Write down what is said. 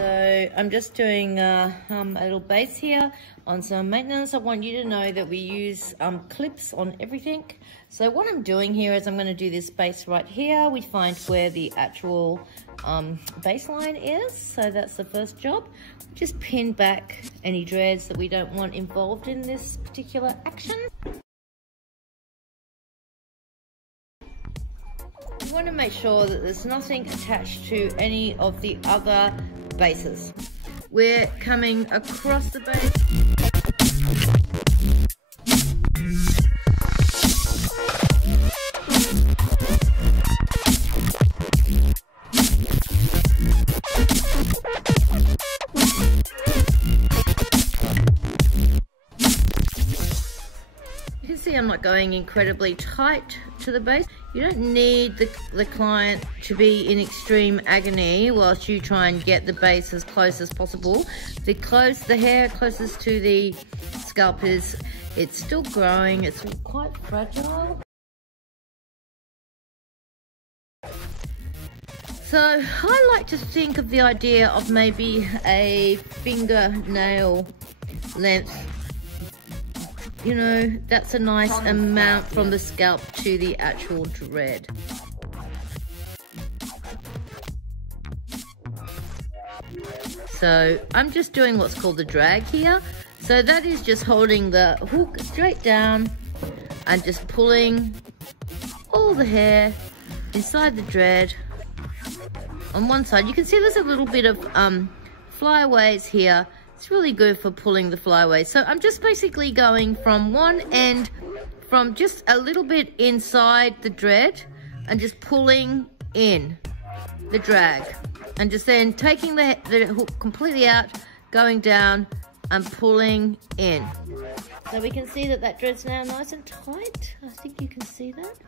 So I'm just doing a little base here on some maintenance. I want you to know that we use clips on everything. So what I'm doing here is I'm going to do this base right here. We find where the actual baseline is. So that's the first job. Just pin back any dreads that we don't want involved in this particular action. You want to make sure that there's nothing attached to any of the other bases. We're coming across the base. You can see I'm not going incredibly tight to the base. You don't need the client to be in extreme agony whilst you try and get the base as close as possible. The hair closest to the scalp it's still growing, it's quite fragile. So I like to think of the idea of maybe a fingernail length. You know, that's a nice amount from the scalp to the actual dread. So I'm just doing what's called the drag here. So that is just holding the hook straight down and just pulling all the hair inside the dread on one side. You can see there's a little bit of flyaways here. It's really good for pulling the flyaways. So I'm just basically going from one end, from just a little bit inside the dread and just pulling in the drag. And just then taking the hook completely out, going down and pulling in. So we can see that dread's now nice and tight. I think you can see that.